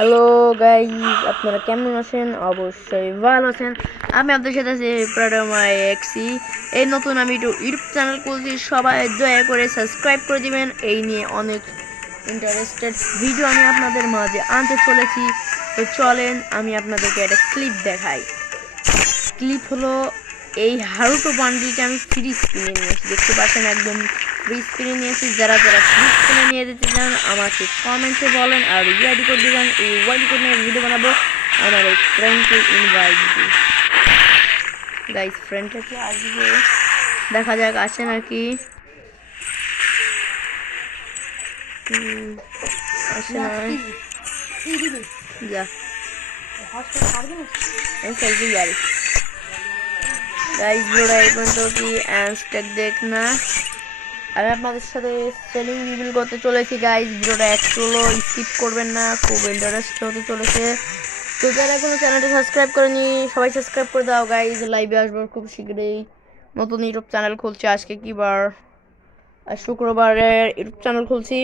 Hello guys, আপনারা কেমন আছেন? অবশ্যই ভালো আছেন। আমি আপনাদের সাথে আছি প্রাডমাই এক্সি। এই নতুন আমি ইউটিউব চ্যানেল খুলছি, সবাই দয়া করে সাবস্ক্রাইব করে দিবেন। এই নিয়ে অনেক ইন্টারেস্টেড ভিডিও আমি আপনাদের মাঝে আনতে চলেছি। তো চলেন আমি আপনাদেরকে একটা ক্লিপ দেখাই। ক্লিপ হলো এই হারুটো বান্ডিলকে আমি ফ্রি স্ক্রিনে নিয়েছি, দেখতে পাচ্ছেন একদম ফ্রি স্ক্রিনে নিয়েছি। যারা যারা ফ্রি স্ক্রিনে নিয়ে যেতে চান আমাকে কমেন্টে বলেন, আর ওয়াইডি করে দিবেন। এই ওয়াইডি করে নিয়ে ভিডিও বানাবো, আমার এই ফ্রেন্ডকে ইনভাইট দিই। গাইস ফ্রেন্ডটা কি আসবে, দেখা যাক আসে নাকি। আসে না, যা সেলফি গাড়ি। गाइस वीडियो এই পর্যন্ত কি অ্যান্সটেক দেখনা, আমি আপনাদের সাথে সেলিং রিভিল করতে চলেছি। গাইস ভিডিওটা একটু স্কিপ করবেন না, খুব ইন্টারেস্ট হতে চলেছে। তো যারা এখনো চ্যানেলটা সাবস্ক্রাইব করেনি সবাই সাবস্ক্রাইব করে দাও। গাইস লাইভে আসবো খুব শীঘ্রই, নতুন ইউটিউব চ্যানেল খুলছি। আজকে কি বার? আজ শুক্রবারে ইউটিউব চ্যানেল খুলছি।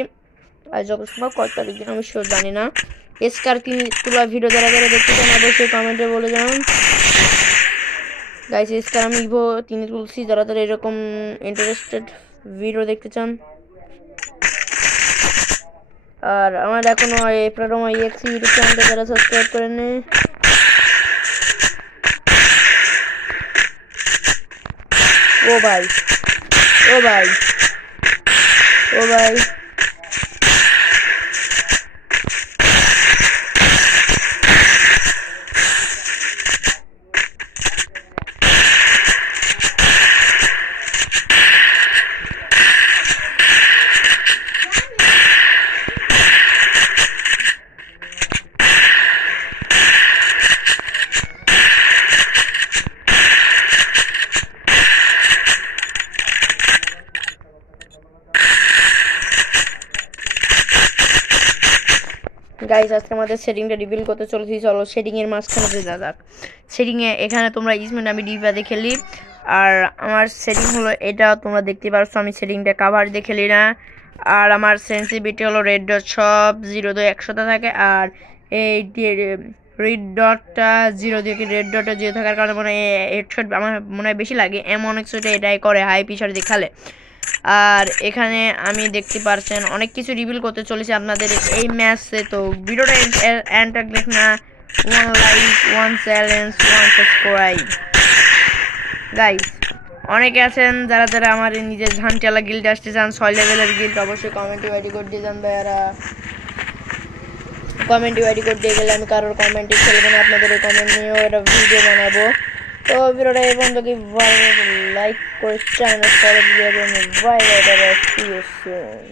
আর যত সময় কয় তারিখ দিন আমি শিওর জানি না। এসকার কি তোলা ভিডিও যারা যারা দেখতে চান অবশ্যই কমেন্টে বলে জানান। গাইস এসকার আমি ইভো তিনি তুলছি, যারা যারা এরকম ইন্টারেস্টেড ভিডিও দেখতে চান। আর আমার এখনো প্রাডমাই এক্সি ইউটিউব চ্যানেলটা যারা সাবস্ক্রাইব করেননি, ও ভাই ও ভাই ও ভাই গাইস আজকে আমাদের সেটিংটা রিভিল করতে চলেছি। চলো সেটিং এর মাঝখানে যা যাক। সেটিং এ এখানে তোমরা ইসমেন্ট আমি ডিভাতে খেলি, আর আমার সেটিং হলো এটা, তোমরা দেখতে পারছো আমি সেটিংটা কাভার দিয়ে খেলি না। আর আমার সেন্সিটিভিটি হলো রেড ডট সব 0-100 থাকে, আর এই রেড ডটটা 0 দিয়ে রেড ডটটা 0 থাকার কারণে মনে হয় হেডশট আমার মনে হয় বেশি লাগে। M1 এটাই করে হাই পিছার দিয়ে খেলে। আর এখানে আমি দেখতে পারছেন অনেক কিছু রিভিল করতে চলেছি আপনাদের এই ম্যাচে। তো ভিডিওটা এন্ড দেখ না, 1 লাইক 1 চ্যালেঞ্জ 1 সাবস্ক্রাইব। গাইস অনেকে আছেন যারা যারা আমার নিজের ঝানচালা গিল্ড আসতে চান, 6 লেভেলের গিল্ড, অবশ্যই কমেন্টে ওয়াইডি করে দিয়ে যান ভাইয়ারা। কমেন্টে ওয়াইডি করে দিয়ে গেলে আমি কারোর কমেন্টে খেলবো না, আপনাদের এই কমেন্ট নিয়েও একটা ভিডিও বানাবো। তো ভিডিওটা এই পর্যন্ত কি লাইক করে চ্যানেল ফলো দিয়ে দেবেন। Bye bye, see you soon.